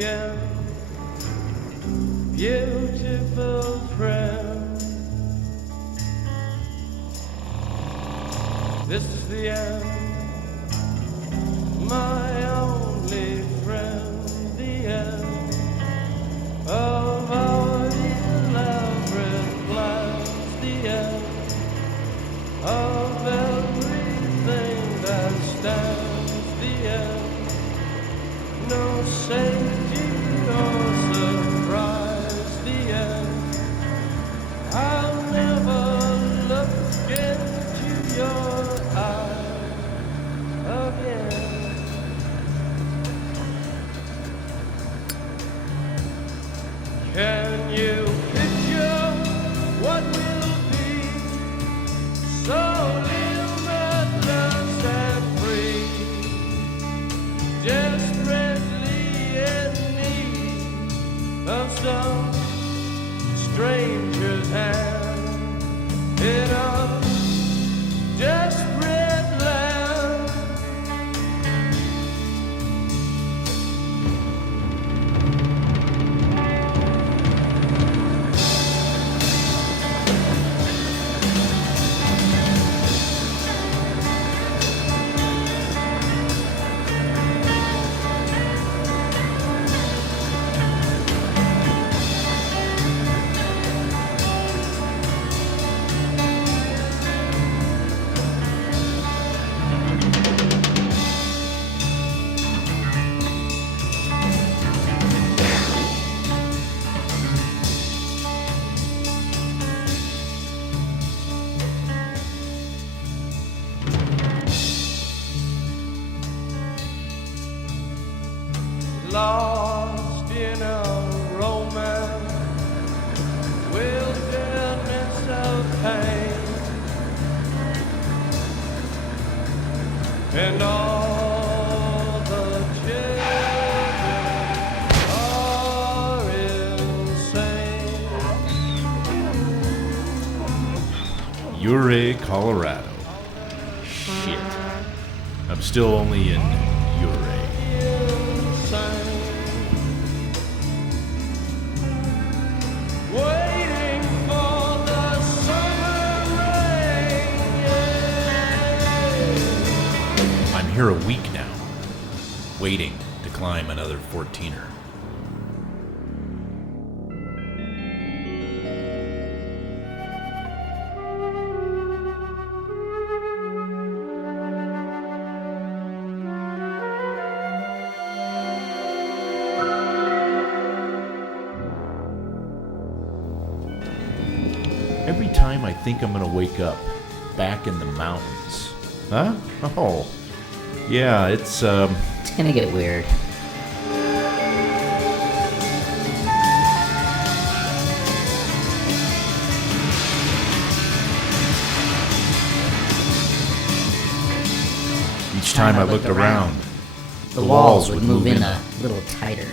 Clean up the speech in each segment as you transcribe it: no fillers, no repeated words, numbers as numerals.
the end, beautiful friend. This is the end, my only friend, the end of our elaborate plans, the end of everything that stands, the end, no safety nor surprise, the end, I'll never look into your eyes again. Can you picture what will be so limitless and free, desperately in need of some stranger's hand in a desperate land? Lost in a romance, wilderness of pain, and all the children are insane. Ouray, Colorado. Shit. I'm still only in Ouray. Waiting for the summer rain, yeah. I'm here a week now, waiting to climb another 14er. Every time I think I'm gonna wake up back in the mountains. Huh? Oh. Yeah, it's It's gonna get weird. each time I looked around, the walls would move in a little tighter.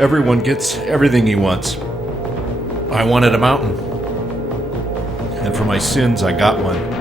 Everyone gets everything he wants. I wanted a mountain. And for my sins, I got one.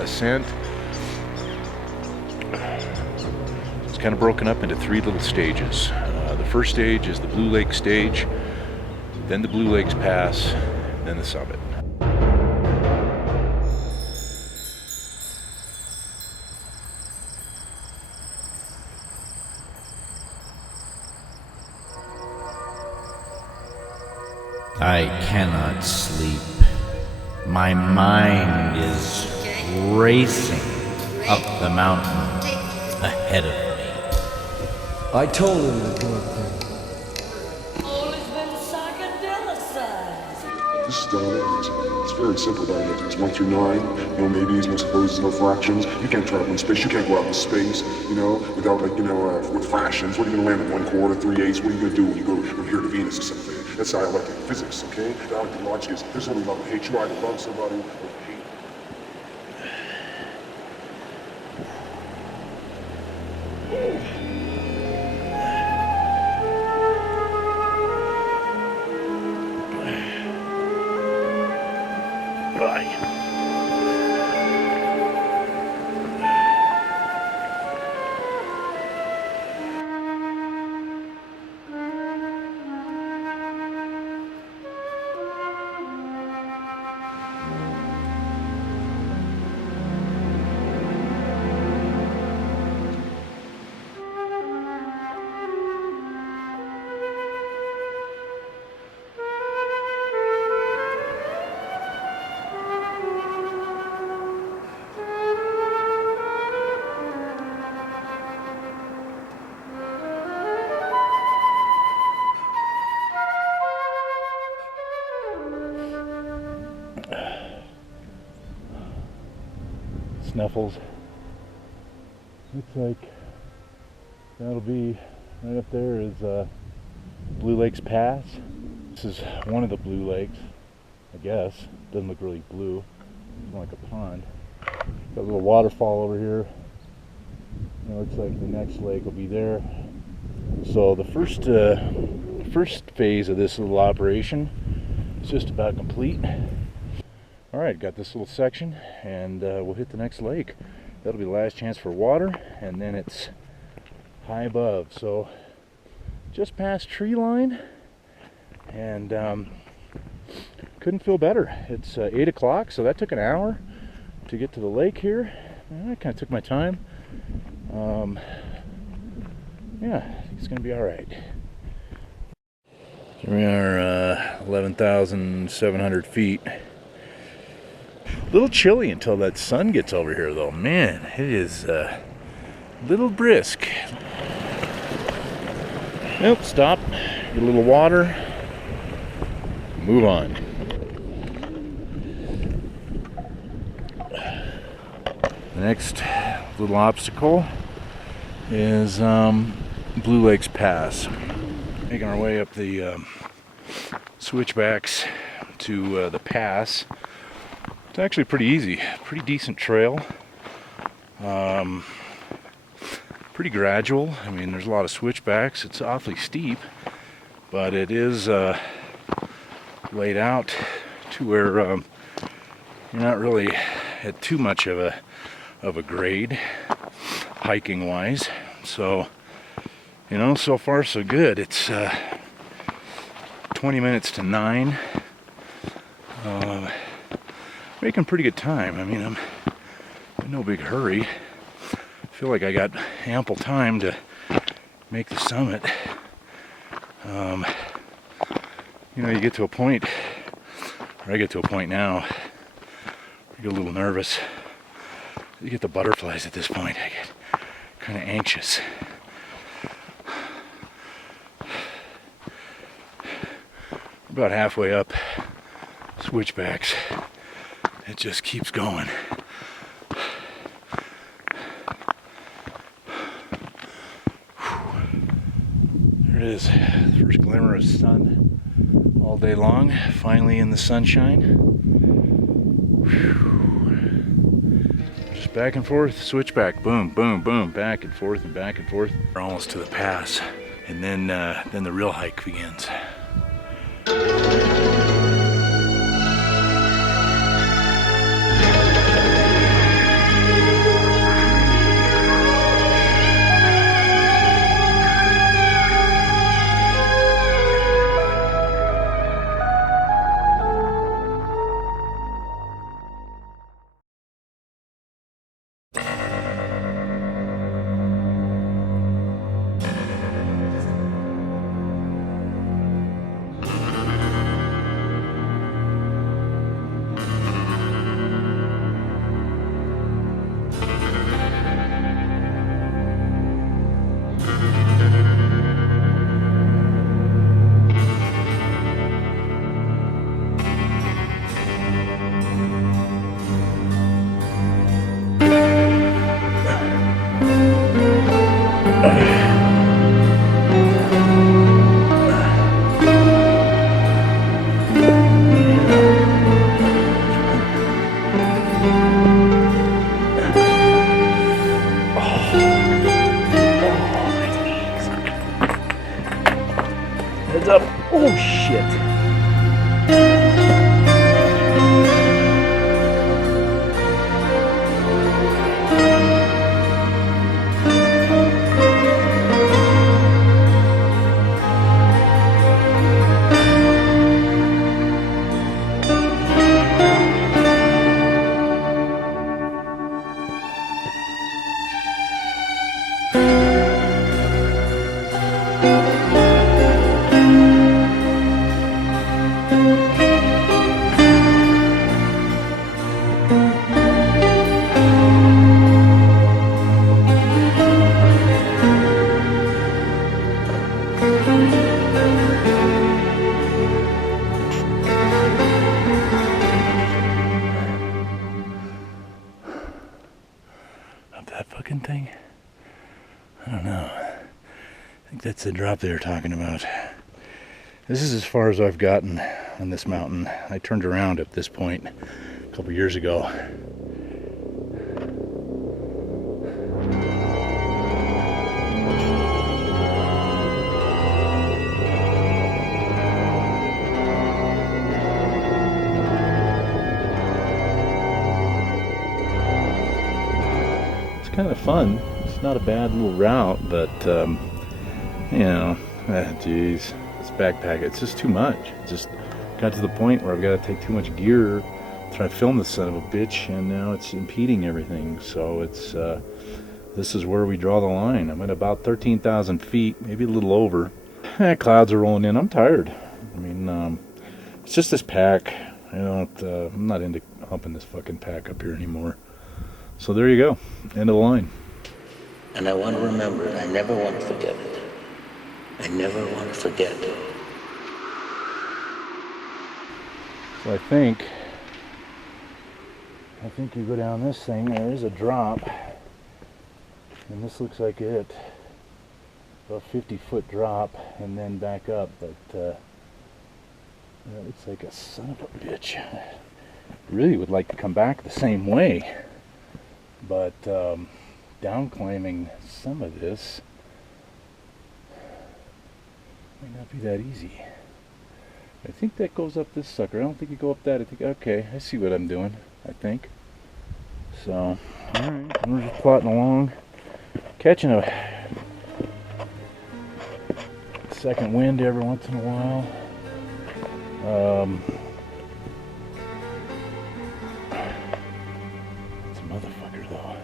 Assent. It's kind of broken up into 3 little stages. The first stage is the Blue Lake stage, then the Blue Lakes Pass, then the summit. I cannot sleep. My mind is racing up the mountain ahead of me. I told him to come up there. All has been psychedelicized. This is done. It's very simple dialectics. It's 1 through 9. No maybes, no supposes, no fractions. You can't travel in space. You can't go out in space, without with fractions. What are you gonna land at 1/4, 3/8? What are you gonna do when you go from here to Venus or something? That's dialectic physics, okay? Dialectic logic is there's only love and hate. You either love somebody or hate. Sneffels. Looks like that'll be right up there is Blue Lakes Pass. This is one of the Blue Lakes, I guess. Doesn't look really blue. It's more like a pond. Got a little waterfall over here. It looks like the next lake will be there. So the first phase of this little operation is just about complete. All right, got this little section, and we'll hit the next lake. That'll be the last chance for water, and then it's high above. So just past tree line, and couldn't feel better. It's 8 o'clock, so that took an hour to get to the lake here. I kind of took my time. Yeah, it's gonna be all right. Here we are, 11,700 feet. A little chilly until that sun gets over here, though. Man, it is a little brisk. Nope, stop. Get a little water. Move on. The next little obstacle is Blue Lakes Pass. Making our way up the switchbacks to the pass. It's actually pretty easy, pretty decent trail. Pretty gradual. I mean, there's a lot of switchbacks. It's awfully steep, but it is laid out to where you're not really at too much of a grade hiking wise. So, you know, so far so good. It's 20 minutes to 9. Making pretty good time. I mean, I'm in no big hurry. I feel like I got ample time to make the summit. You know, you get to a point, or I get to a point now, you get a little nervous. You get the butterflies at this point. I get kind of anxious. About halfway up, switchbacks. It just keeps going. There it is, first glimmer of sun all day long. Finally in the sunshine. Just back and forth, switchback, boom, boom, boom, back and forth and back and forth. We're almost to the pass, and then the real hike begins. Heads up. Oh shit. Thing? I don't know. I think that's the drop they were talking about. This is as far as I've gotten on this mountain. I turned around at this point a couple years ago. Kind of fun. It's not a bad little route, but you know, geez, this backpack, it's just too much. It just got to the point where I've got to take too much gear, try to film this son of a bitch, and now it's impeding everything. So it's this is where we draw the line. I'm at about 13,000 feet, maybe a little over. Clouds are rolling in. I'm tired. I mean, it's just this pack. I'm not into humping this fucking pack up here anymore. So there you go, end of the line. And I want to remember it. I never want to forget it. I never want to forget it. So I think you go down this thing, there is a drop, and this looks like it. About 50-foot drop, and then back up, but that looks like a son of a bitch. I really would like to come back the same way. But down climbing some of this might not be that easy. I think that goes up this sucker. I don't think you go up that. I think, okay, I see what I'm doing, I think. So, alright, we're just plotting along. Catching a second wind every once in a while. It's a motherfucker though.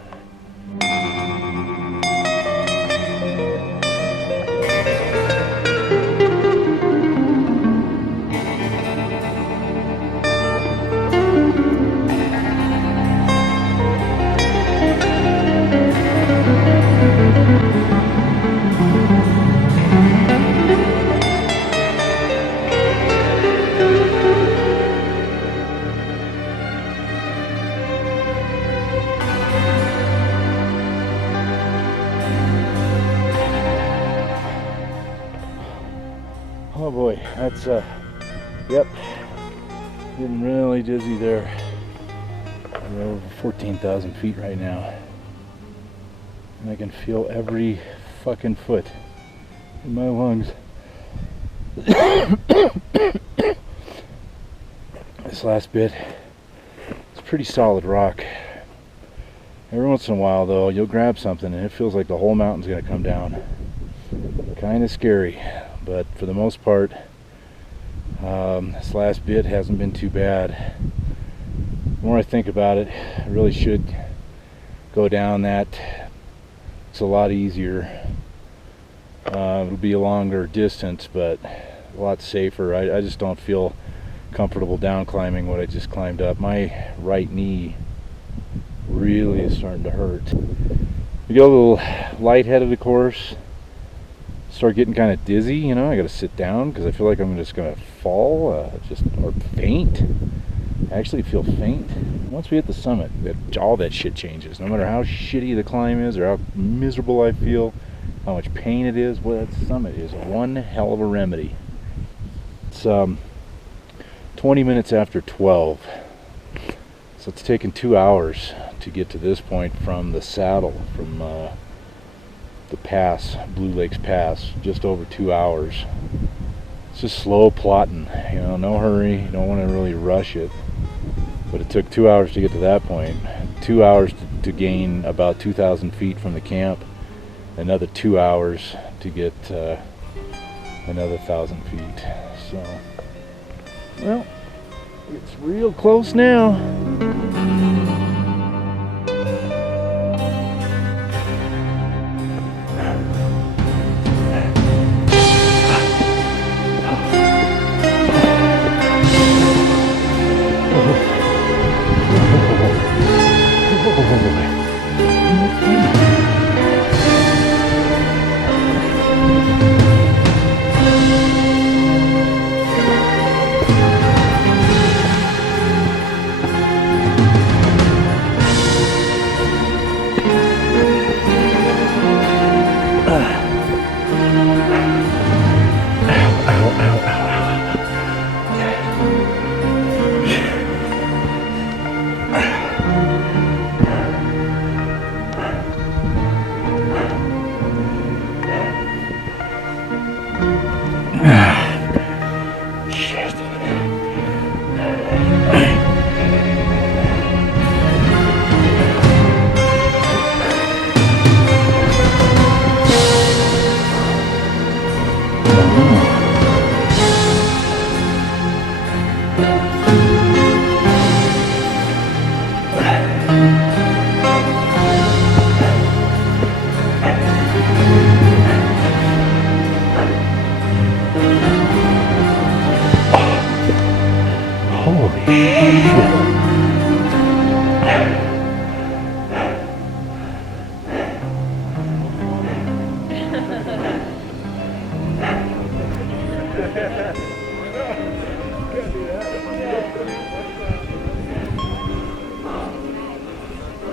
Oh boy, that's yep, getting really dizzy there. We're over 14,000 feet right now, and I can feel every fucking foot in my lungs. This last bit, it's pretty solid rock. Every once in a while though, you'll grab something and it feels like the whole mountain's gonna come down. Kind of scary. But for the most part, this last bit hasn't been too bad. The more I think about it, I really should go down that. It's a lot easier. It'll be a longer distance, but a lot safer. I just don't feel comfortable down climbing what I just climbed up. My right knee really is starting to hurt. We get a little lightheaded, of course. Start getting kind of dizzy, you know. I gotta sit down because I feel like I'm just gonna fall, or faint. I actually feel faint. Once we hit the summit, all that shit changes. No matter how shitty the climb is or how miserable I feel, how much pain it is, well, that summit is one hell of a remedy. It's 20 minutes after 12, so it's taken 2 hours to get to this point from the saddle, from the pass, Blue Lakes Pass, just over 2 hours. It's just slow plotting, you know, no hurry, you don't want to really rush it. But it took 2 hours to get to that point, 2 hours to gain about 2,000 feet from the camp, another 2 hours to get another 1,000 feet. So, well, it's real close now.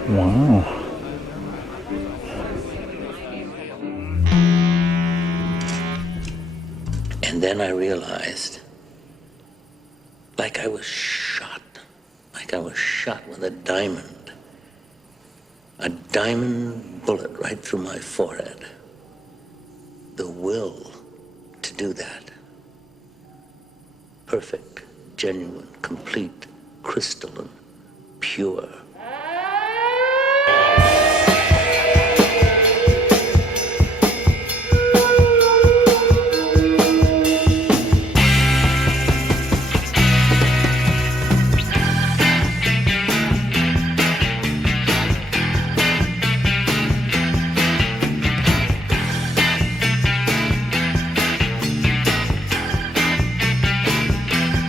Wow. And then I realized, like I was shot with a diamond bullet right through my forehead. The will to do that. perfect, genuine, complete, crystalline, pure.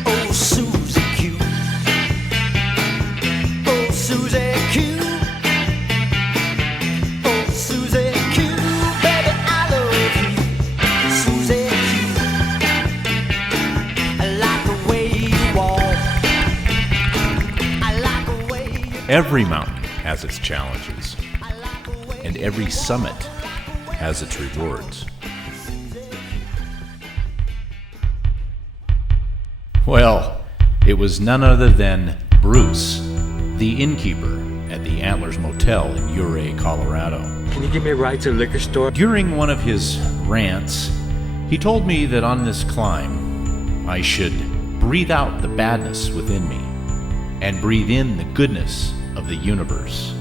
Oh, Susie Q. Oh, Susie Q. Oh, Susie Q. Baby, I love you. Susie Q. I like the way you walk. I like the way you Every mountain has its challenges, and every summit has its rewards. Well, it was none other than Bruce, the innkeeper at the Antlers Motel in Ouray, Colorado. Can you give me a ride to the liquor store? During one of his rants, he told me that on this climb, I should breathe out the badness within me and breathe in the goodness of the universe.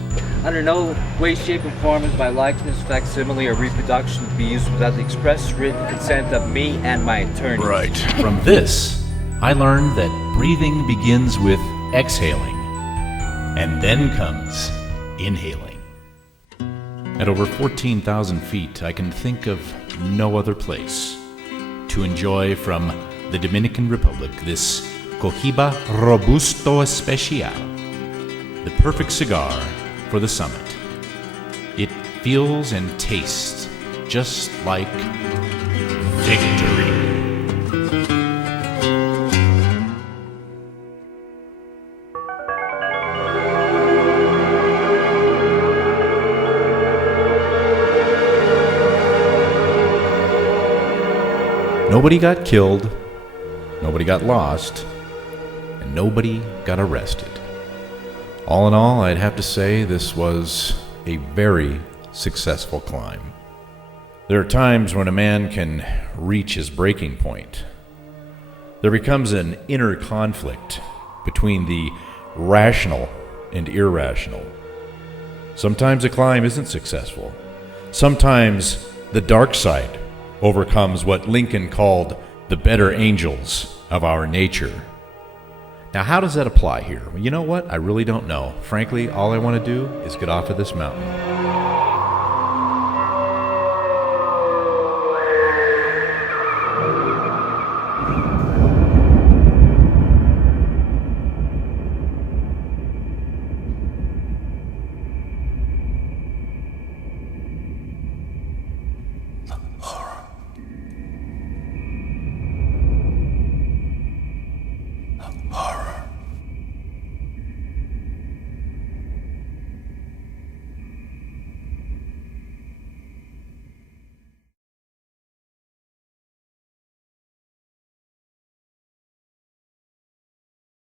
Under no way, shape, or form is my likeness, facsimile, or reproduction to be used without the express written consent of me and my attorney. From this, I learned that breathing begins with exhaling, and then comes inhaling. At over 14,000 feet, I can think of no other place to enjoy from the Dominican Republic this Cohiba Robusto Especial, the perfect cigar for the summit. It feels and tastes just like victory. Nobody got killed, nobody got lost, and nobody got arrested. All in all, I'd have to say this was a very successful climb. There are times when a man can reach his breaking point. There becomes an inner conflict between the rational and irrational. Sometimes a climb isn't successful. Sometimes the dark side overcomes what Lincoln called the better angels of our nature. Now, how does that apply here? Well, you know what? I really don't know. Frankly, all I want to do is get off of this mountain.